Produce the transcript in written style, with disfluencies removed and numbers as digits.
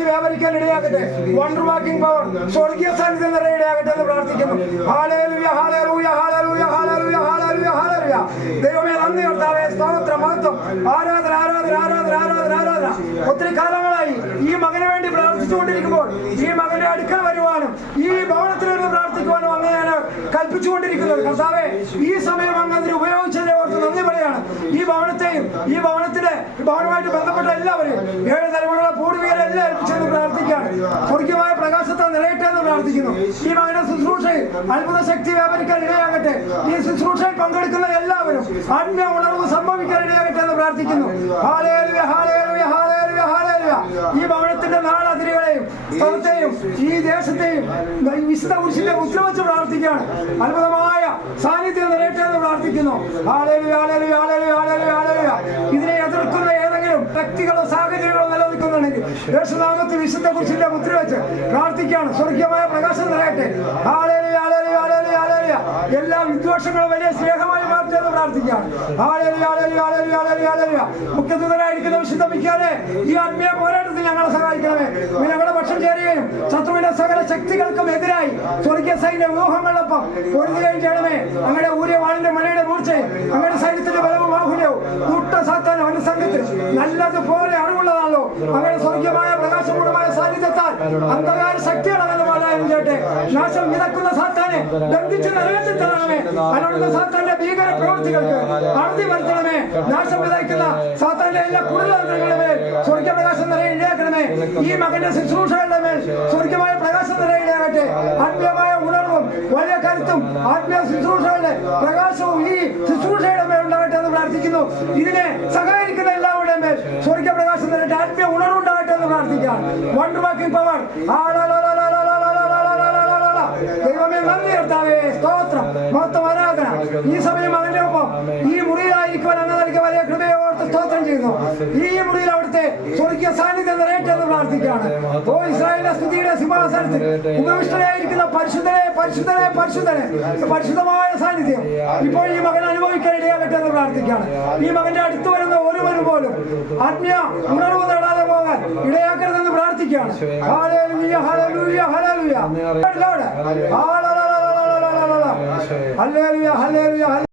ശക്തി വ്യാപരിക്കാൻ ഇടയാകട്ടെ. Wonder walking power സ്വർഗീയ സാന്നിധ്യം നിറയെ ഇടയാകട്ടെ എന്ന് പ്രാർത്ഥിക്കുന്നു. Hallelujah hallelujah hallelujah hallelujah hallelujah hallelujah. ദൈവമേ നന്ദി കർത്താവേ, സ്തോത്രം, മഹത്വം, ആരാധന ആരാധന ആരാധന ആരാധന ആരാധന. ഒത്തിരി കാലങ്ങളായി ഈ മകന് വേണ്ടി പ്രാർത്ഥിച്ചുകൊണ്ടിരിക്കുമ്പോൾ ഈ മകന്റെ അടുക്കൽ വരുവാനും ഈ ഭവനത്തിലിരുന്ന് പ്രാർത്ഥിക്കുവാനും അങ്ങ് ഞാൻ കൽപ്പിച്ചുകൊണ്ടിരിക്കുന്നത്. കർത്താവേ, ഈ സമയം അങ്ങ് അതിന് ഉപയോഗിച്ചതിനെ ഓർത്ത് നന്ദി പറയാണ്. ഈ ഭവനത്തെയും ഈ ഭവനവുമായിട്ട് ബന്ധപ്പെട്ട എല്ലാവരെയും 7 തലമുറകളെ പൂർവികരെല്ലാം ഏൽപ്പിച്ചെന്ന് പ്രാർത്ഥിക്കുകയാണ്. സ്വർഗീയമായ പ്രകാശത്തെ നിറയട്ടെ എന്ന് പ്രാർത്ഥിക്കുന്നു. ഈ മകന്റെ ശുശ്രൂഷയിൽ അത്ഭുത ശക്തി വ്യാപരിക്കാൻ ഇടയാകട്ടെ. ഈ ശുശ്രൂഷയിൽ പങ്കെടുക്കുന്ന എല്ലാവരും ആത്മീയ ഉണർവ് സംഭവിക്കാൻ ഇടയാകട്ടെ എന്ന് പ്രാർത്ഥിക്കുന്നു. Hallelujah hallelujah hallelujah hallelujah. ഈ ഭവനത്തിന്റെ നാളതിരുകളെയും സ്ഥലത്തെയും ഈ ദേശത്തെയും വിശുദ്ധ കുരിശിന്റെ മുദ്ര വെച്ച് പ്രാർത്ഥിക്കുകയാണ്. അത്ഭുതമായ സാന്നിധ്യം നിറയട്ടെ എന്ന് പ്രാർത്ഥിക്കുന്നു. Hallelujah hallelujah hallelujah hallelujah hallelujah. ഇതിനെ എതിർക്കുന്ന ഏതെങ്കിലും വ്യക്തികളോ സാഹചര്യങ്ങളോ നിലനിൽക്കുന്നുണ്ടെങ്കിൽ യേശുനാമത്തിൽ വിശുദ്ധ കുരിശിന്റെ മുദ്ര വെച്ച് പ്രാർത്ഥിക്കുകയാണ്. സ്വർഗീയമായ പ്രകാശം നിറയട്ടെ. Hallelujah hallelujah hallelujah hallelujah. എല്ലാ വിദ്വേഷങ്ങളും വലിയ സ്നേഹമായി മാറ്റേന്ന് പ്രാർത്ഥിക്കുകയാണ്. Hallelujah hallelujah hallelujah hallelujah hallelujah. മുഖ്യദൂതനായിരിക്കുന്ന വിശുദ്ധ മിഖായേലേ, ഈ ആത്മീയ പോരാട്ടത്തിൽ ഞങ്ങളെ സഹായിക്കണമേ. ഞങ്ങളുടെ പക്ഷം ചേരുകയും ശത്രുവിന്റെ സകല ശക്തികൾക്കും എതിരായി സ്വർഗീയ സൈന്യ വ്യൂഹങ്ങളൊപ്പം പൊരുതുകയും ചെയ്യണമേ. അങ്ങയുടെ ഊരിയ വാളിന്റെ മലയുടെ മൂർച്ചയും അങ്ങയുടെ സൈന്യത്തിന്റെ ബലവും ബാഹുല്യവും കൂട്ട സാത്താനും അവന്റെ സംഘത്തിൽ നല്ലതുപോലെ അറിവുള്ളതാണല്ലോ. അങ്ങയുടെ സ്വർഗീയമായ പ്രകാശപൂർണമായ സാന്നിധ്യത്താൽ അന്ധകാര ശക്തികളെന്ന് പാലായം ചെയ്യട്ടെ. നാശം വിതക്കുന്ന സാത്താനെ ബന്ധിച്ച് നിലനിർത്തി തരണമേ. അതിനോടുള്ള സാത്താന്റെ ഭീകര പ്രവൃത്തികൾക്ക് അറുതി വരുത്തണമേ. നാശം വിതയ്ക്കുന്ന സാത്താന്റെ എല്ലാ കുടലങ്ങളുടെ മേൽ സ്വർഗീയ പ്രകാശം നിറയെ ഇടയാക്കണമേ. ഈ മകന്റെ ശുശ്രൂഷകളുടെ മേൽ സ്വർഗീയമായ പ്രകാശം നിറയെ ഇടയാകട്ടെ. ആത്മീയമായ ഉണർവും വലിയ കരുത്തും ആത്മീയ ശുശ്രൂഷകളുടെ പ്രകാശവും ഈ ശുശ്രൂഷയുടെ മേൽ ഉണ്ടാകട്ടെ എന്ന് പ്രാർത്ഥിക്കുന്നു. ഇതിനെ സഹകരിക്കുന്ന എല്ലാവരുടെയും മേൽ സ്വർഗീയ പ്രകാശം നിറയട്ടെ. ആത്മീയ ഉണർവുണ്ടാകട്ടെ എന്ന് പ്രാർത്ഥിക്കാം. Wonder walking power. ദൈവമേ നന്ദി കർത്താവേ, സ്തോത്രം, മഹത്വം, ആരാധന. ഈ സമയം അവന്റെ ഒപ്പം ഈ മുറിയിലായിരിക്കുവാൻ അങ്ങ് നൽകിയ വലിയ കൃപയോർത്ത് സ്തോത്രം ചെയ്യുന്നു. ഈ മുറിയിൽ അവിടുത്തെ സ്വർഗീയ സാന്നിധ്യം നിറയട്ടെ എന്ന് പ്രാർത്ഥിക്കുകയാണ്. ഓ ഇസ്രായേലിന്റെ സ്തുതിയുടെ സിംഹാസനത്തിൽ ഉപവിഷ്ടനായിരിക്കുന്ന പരിശുദ്ധനെ പരിശുദ്ധനെ പരിശുദ്ധനെ പരിശുദ്ധമായ സാന്നിധ്യം ഇപ്പോൾ ഈ മകൻ അനുഭവിക്കാൻ ഇടയാകട്ടെ എന്ന് പ്രാർത്ഥിക്കുകയാണ്. ഈ മകന്റെ അടുത്ത് വരുന്ന ഒരുവനും പോലും ആത്മീയ ഉണർവ് നേടാതെ പോകാൻ ഇടയാക്കരുതെന്ന് പ്രാർത്ഥിക്കുകയാണ്. Hallelujah hallelujah hallelujah hallelujah hallelujah.